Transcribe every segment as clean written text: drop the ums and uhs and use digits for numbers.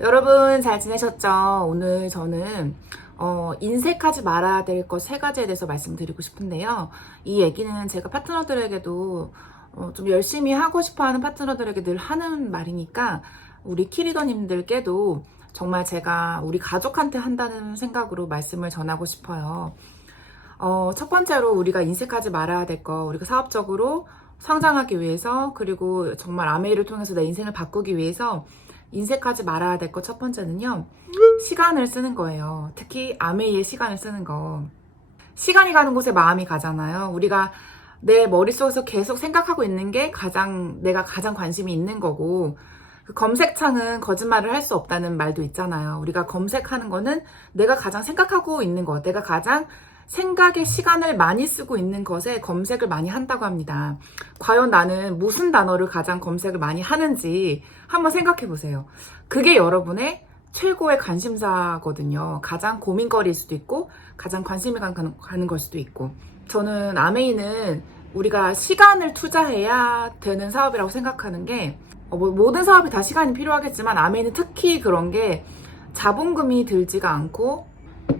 여러분 잘 지내셨죠? 오늘 저는 인색하지 말아야 될 것 3가지에 대해서 말씀드리고 싶은데요. 이 얘기는 제가 파트너들에게도 좀 열심히 하고 싶어하는 파트너들에게 늘 하는 말이니까 우리 키리더님들께도 정말 제가 우리 가족한테 한다는 생각으로 말씀을 전하고 싶어요. 첫 번째로 우리가 인색하지 말아야 될 거, 우리가 사업적으로 성장하기 위해서, 그리고 정말 아메이를 통해서 내 인생을 바꾸기 위해서 인색하지 말아야 될 것 첫 번째는요, 시간을 쓰는 거예요. 특히 아메이의 시간을 쓰는 거. 시간이 가는 곳에 마음이 가잖아요. 우리가 내 머릿속에서 계속 생각하고 있는 게 내가 가장 관심이 있는 거고, 그 검색창은 거짓말을 할 수 없다는 말도 있잖아요. 우리가 검색하는 거는 내가 가장 생각하고 있는 것, 내가 가장 생각에 시간을 많이 쓰고 있는 것에 검색을 많이 한다고 합니다. 과연 나는 무슨 단어를 가장 검색을 많이 하는지 한번 생각해 보세요. 그게 여러분의 최고의 관심사거든요. 가장 고민거리일 수도 있고 가장 관심이 가는 걸 수도 있고. 저는 아메이는 우리가 시간을 투자해야 되는 사업이라고 생각하는 게, 모든 사업이 다 시간이 필요하겠지만 아메이는 특히 그런 게 자본금이 들지가 않고,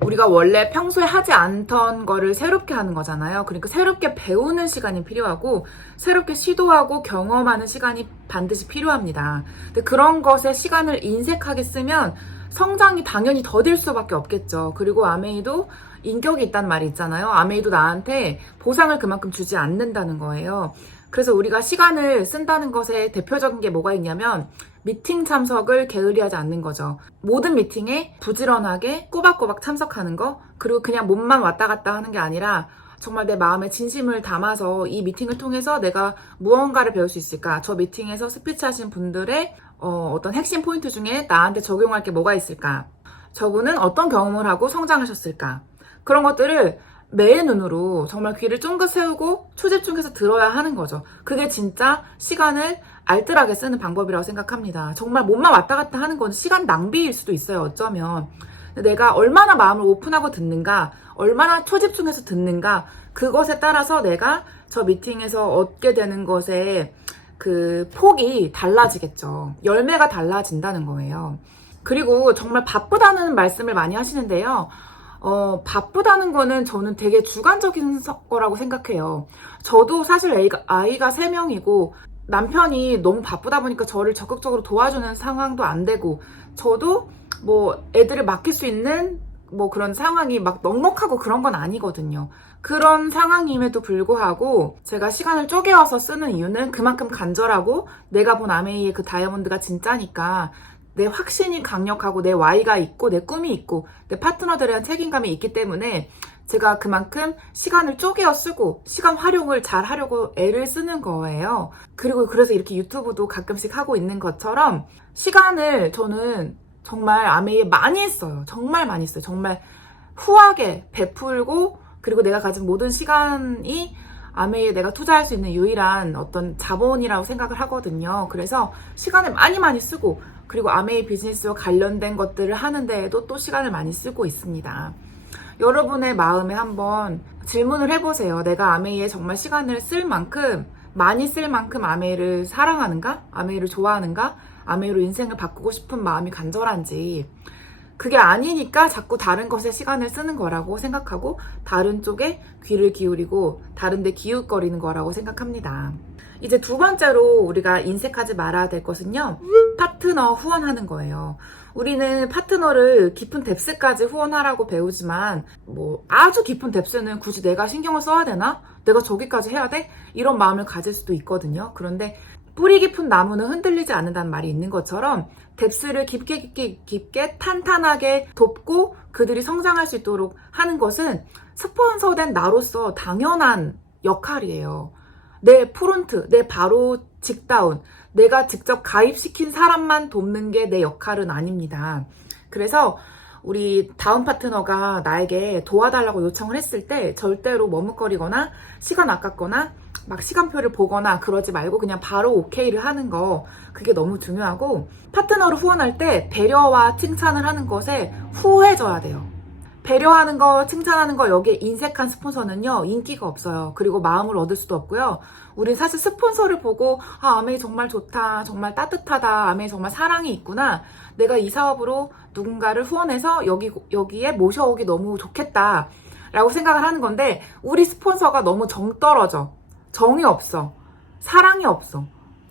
우리가 원래 평소에 하지 않던 거를 새롭게 하는 거잖아요. 그러니까 새롭게 배우는 시간이 필요하고 새롭게 시도하고 경험하는 시간이 반드시 필요합니다. 근데 그런 것에 시간을 인색하게 쓰면 성장이 당연히 더딜 수밖에 없겠죠. 그리고 아메이도 인격이 있단 말이 있잖아요. 아메이도 나한테 보상을 그만큼 주지 않는다는 거예요. 그래서 우리가 시간을 쓴다는 것에 대표적인 게 뭐가 있냐면, 미팅 참석을 게을리하지 않는 거죠. 모든 미팅에 부지런하게 꼬박꼬박 참석하는 거, 그리고 그냥 몸만 왔다 갔다 하는 게 아니라 정말 내 마음에 진심을 담아서 이 미팅을 통해서 내가 무언가를 배울 수 있을까? 저 미팅에서 스피치 하신 분들의 어떤 핵심 포인트 중에 나한테 적용할 게 뭐가 있을까? 저분은 어떤 경험을 하고 성장하셨을까? 그런 것들을 매의 눈으로 정말 귀를 쫑긋 세우고 초집중해서 들어야 하는 거죠. 그게 진짜 시간을 알뜰하게 쓰는 방법이라고 생각합니다. 정말 몸만 왔다 갔다 하는 건 시간 낭비일 수도 있어요, 어쩌면. 내가 얼마나 마음을 오픈하고 듣는가, 얼마나 초집중해서 듣는가, 그것에 따라서 내가 저 미팅에서 얻게 되는 것에 그 폭이 달라지겠죠. 열매가 달라진다는 거예요. 그리고 정말 바쁘다는 말씀을 많이 하시는데요. 바쁘다는 거는 저는 되게 주관적인 거라고 생각해요. 저도 사실 아이가 3명이고 남편이 너무 바쁘다 보니까 저를 적극적으로 도와주는 상황도 안 되고, 저도 뭐 애들을 맡길 수 있는 뭐 그런 상황이 막 넉넉하고 그런 건 아니거든요. 그런 상황임에도 불구하고 제가 시간을 쪼개와서 쓰는 이유는 그만큼 간절하고 내가 본 아메이의 그 다이아몬드가 진짜니까, 내 확신이 강력하고 내 Y가 있고 내 꿈이 있고 내 파트너들에 대한 책임감이 있기 때문에 제가 그만큼 시간을 쪼개어 쓰고 시간 활용을 잘 하려고 애를 쓰는 거예요. 그리고 그래서 이렇게 유튜브도 가끔씩 하고 있는 것처럼 시간을 저는 정말 아메이에 많이 써요. 정말 많이 써요. 정말 후하게 베풀고, 그리고 내가 가진 모든 시간이 아메이에 내가 투자할 수 있는 유일한 어떤 자본이라고 생각을 하거든요. 그래서 시간을 많이 쓰고, 그리고 아메이 비즈니스와 관련된 것들을 하는 데에도 또 시간을 많이 쓰고 있습니다. 여러분의 마음에 한번 질문을 해보세요. 내가 아메이에 정말 시간을 쓸 만큼, 많이 쓸 만큼 아메이를 사랑하는가? 아메이를 좋아하는가? 아메이로 인생을 바꾸고 싶은 마음이 간절한지. 그게 아니니까 자꾸 다른 것에 시간을 쓰는 거라고 생각하고 다른 쪽에 귀를 기울이고 다른 데 기웃거리는 거라고 생각합니다. 이제 두 번째로 우리가 인색하지 말아야 될 것은요, 파트너 후원하는 거예요. 우리는 파트너를 깊은 뎁스까지 후원하라고 배우지만, 뭐 아주 깊은 뎁스는 굳이 내가 신경을 써야 되나? 내가 저기까지 해야 돼? 이런 마음을 가질 수도 있거든요. 그런데 뿌리 깊은 나무는 흔들리지 않는다는 말이 있는 것처럼 뎁스를 깊게 탄탄하게 돕고 그들이 성장할 수 있도록 하는 것은 스폰서된 나로서 당연한 역할이에요. 내 프론트, 내 바로 직다운, 내가 직접 가입시킨 사람만 돕는 게 내 역할은 아닙니다. 그래서 우리 다음 파트너가 나에게 도와달라고 요청을 했을 때 절대로 머뭇거리거나 시간 아깝거나 막 시간표를 보거나 그러지 말고 그냥 바로 오케이를 하는 거, 그게 너무 중요하고, 파트너를 후원할 때 배려와 칭찬을 하는 것에 후해져야 돼요. 배려하는 거, 칭찬하는 거 여기에 인색한 스폰서는요, 인기가 없어요. 그리고 마음을 얻을 수도 없고요. 우린 사실 스폰서를 보고, 아, 아메이 정말 좋다, 정말 따뜻하다, 아메이 정말 사랑이 있구나, 내가 이 사업으로 누군가를 후원해서 여기에 모셔오기 너무 좋겠다 라고 생각을 하는 건데, 우리 스폰서가 너무 정 떨어져. 정이 없어. 사랑이 없어.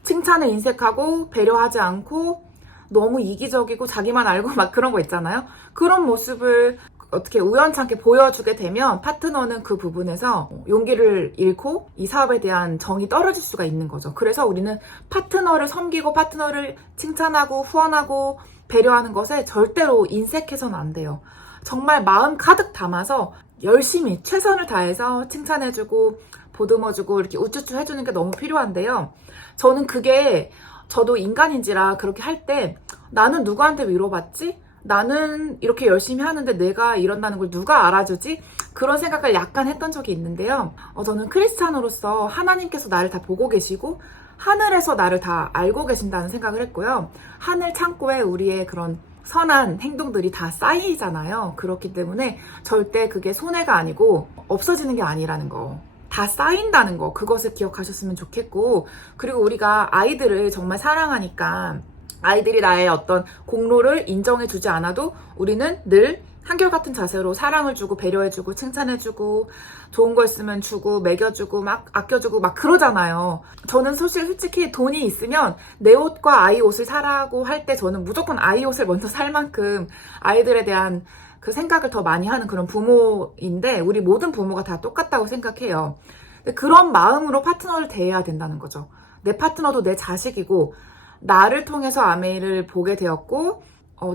칭찬을 인색하고 배려하지 않고 너무 이기적이고 자기만 알고 막 그런 거 있잖아요. 그런 모습을 어떻게 우연찮게 보여주게 되면 파트너는 그 부분에서 용기를 잃고 이 사업에 대한 정이 떨어질 수가 있는 거죠. 그래서 우리는 파트너를 섬기고 파트너를 칭찬하고 후원하고 배려하는 것에 절대로 인색해서는 안 돼요. 정말 마음 가득 담아서 열심히 최선을 다해서 칭찬해주고 보듬어주고 이렇게 우쭈쭈 해주는 게 너무 필요한데요. 저는 그게 저도 인간인지라 그렇게 할 때 나는 누구한테 위로받지? 나는 이렇게 열심히 하는데 내가 이런다는 걸 누가 알아주지? 그런 생각을 약간 했던 적이 있는데요. 저는 크리스찬으로서 하나님께서 나를 다 보고 계시고 하늘에서 나를 다 알고 계신다는 생각을 했고요. 하늘 창고에 우리의 그런 선한 행동들이 다 쌓이잖아요. 그렇기 때문에 절대 그게 손해가 아니고 없어지는 게 아니라는 거. 다 쌓인다는 거, 그것을 기억하셨으면 좋겠고, 그리고 우리가 아이들을 정말 사랑하니까 아이들이 나의 어떤 공로를 인정해주지 않아도 우리는 늘 한결같은 자세로 사랑을 주고 배려해주고 칭찬해주고 좋은 거 있으면 주고 먹여주고 막 아껴주고 막 그러잖아요. 저는 솔직히 돈이 있으면 내 옷과 아이 옷을 사라고 할 때 저는 무조건 아이 옷을 먼저 살 만큼 아이들에 대한 그 생각을 더 많이 하는 그런 부모인데, 우리 모든 부모가 다 똑같다고 생각해요. 그런 마음으로 파트너를 대해야 된다는 거죠. 내 파트너도 내 자식이고 나를 통해서 아메이를 보게 되었고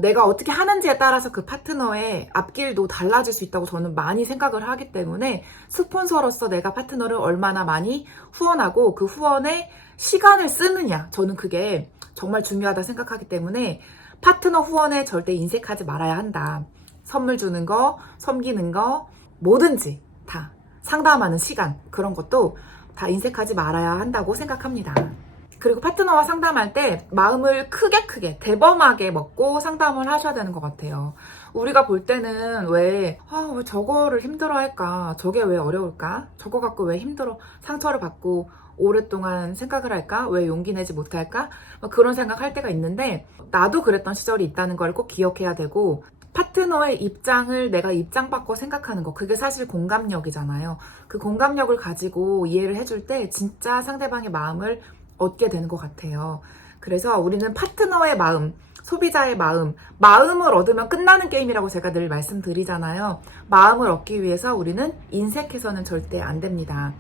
내가 어떻게 하는지에 따라서 그 파트너의 앞길도 달라질 수 있다고 저는 많이 생각을 하기 때문에 스폰서로서 내가 파트너를 얼마나 많이 후원하고 그 후원에 시간을 쓰느냐, 저는 그게 정말 중요하다 생각하기 때문에 파트너 후원에 절대 인색하지 말아야 한다. 선물 주는 거, 섬기는 거, 뭐든지 다 상담하는 시간, 그런 것도 다 인색하지 말아야 한다고 생각합니다. 그리고 파트너와 상담할 때 마음을 크게 대범하게 먹고 상담을 하셔야 되는 것 같아요. 우리가 볼 때는 왜 저거를 힘들어 할까? 저게 왜 어려울까? 저거 갖고 왜 힘들어? 상처를 받고 오랫동안 생각을 할까? 왜 용기 내지 못할까? 그런 생각할 때가 있는데, 나도 그랬던 시절이 있다는 걸 꼭 기억해야 되고, 파트너의 입장을 내가 입장 바꿔 생각하는 거, 그게 사실 공감력이잖아요. 그 공감력을 가지고 이해를 해줄 때 진짜 상대방의 마음을 얻게 되는 것 같아요. 그래서 우리는 파트너의 마음, 소비자의 마음을 얻으면 끝나는 게임이라고 제가 늘 말씀드리잖아요. 마음을 얻기 위해서 우리는 인색해서는 절대 안 됩니다.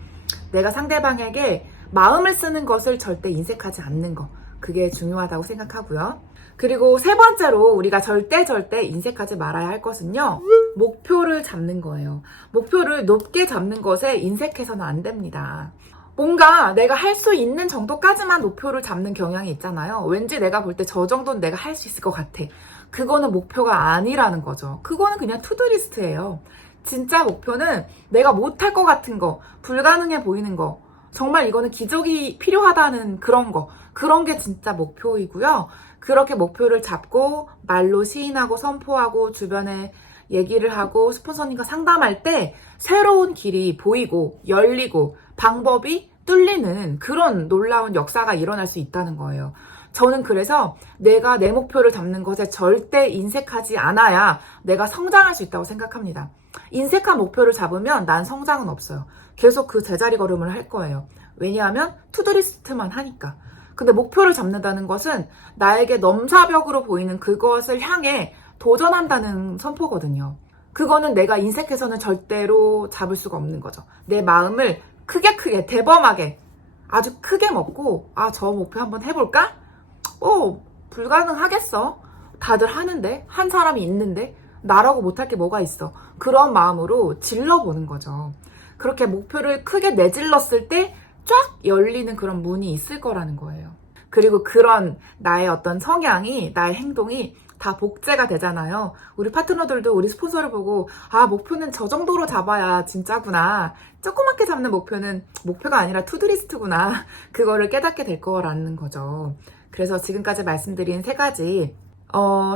내가 상대방에게 마음을 쓰는 것을 절대 인색하지 않는 거, 그게 중요하다고 생각하고요. 그리고 세 번째로 우리가 절대 인색하지 말아야 할 것은요, 목표를 잡는 거예요. 목표를 높게 잡는 것에 인색해서는 안 됩니다. 뭔가 내가 할 수 있는 정도까지만 목표를 잡는 경향이 있잖아요. 왠지 내가 볼 때 저 정도는 내가 할 수 있을 것 같아. 그거는 목표가 아니라는 거죠. 그거는 그냥 투두리스트예요. 진짜 목표는 내가 못할 것 같은 거, 불가능해 보이는 거, 정말 이거는 기적이 필요하다는 그런 게 진짜 목표이고요. 그렇게 목표를 잡고 말로 시인하고 선포하고 주변에 얘기를 하고 스폰서님과 상담할 때 새로운 길이 보이고 열리고 방법이 뚫리는 그런 놀라운 역사가 일어날 수 있다는 거예요. 저는 그래서 내가 내 목표를 잡는 것에 절대 인색하지 않아야 내가 성장할 수 있다고 생각합니다. 인색한 목표를 잡으면 난 성장은 없어요. 계속 그 제자리 걸음을 할 거예요. 왜냐하면 투두리스트만 하니까. 근데 목표를 잡는다는 것은 나에게 넘사벽으로 보이는 그것을 향해 도전한다는 선포거든요. 그거는 내가 인색해서는 절대로 잡을 수가 없는 거죠. 내 마음을 크게 대범하게 아주 크게 먹고, 저 목표 한번 해볼까? 불가능하겠어. 다들 하는데, 한 사람이 있는데 나라고 못할 게 뭐가 있어. 그런 마음으로 질러보는 거죠. 그렇게 목표를 크게 내질렀을 때 쫙 열리는 그런 문이 있을 거라는 거예요. 그리고 그런 나의 어떤 성향이, 나의 행동이 다 복제가 되잖아요. 우리 파트너들도 우리 스폰서를 보고 목표는 저 정도로 잡아야 진짜구나. 조그맣게 잡는 목표는 목표가 아니라 투두리스트구나. 그거를 깨닫게 될 거라는 거죠. 그래서 지금까지 말씀드린 세 가지,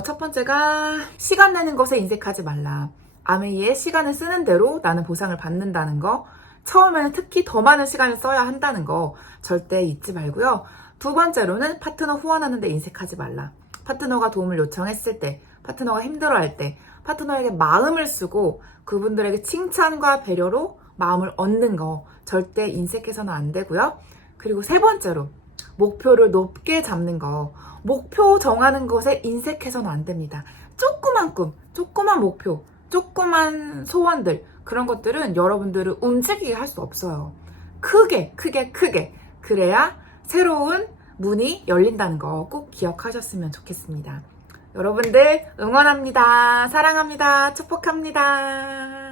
첫 번째가 시간 내는 것에 인색하지 말라. 아메이의 시간을 쓰는 대로 나는 보상을 받는다는 거, 처음에는 특히 더 많은 시간을 써야 한다는 거 절대 잊지 말고요. 두 번째로는 파트너 후원하는데 인색하지 말라. 파트너가 도움을 요청했을 때, 파트너가 힘들어할 때, 파트너에게 마음을 쓰고 그분들에게 칭찬과 배려로 마음을 얻는 거 절대 인색해서는 안 되고요. 그리고 세 번째로 목표를 높게 잡는 거. 목표 정하는 것에 인색해서는 안 됩니다. 조그만 꿈, 조그만 목표, 조그만 소원들, 그런 것들은 여러분들을 움직이게 할 수 없어요. 크게, 크게, 크게. 그래야 새로운 문이 열린다는 거 꼭 기억하셨으면 좋겠습니다. 여러분들 응원합니다. 사랑합니다. 축복합니다.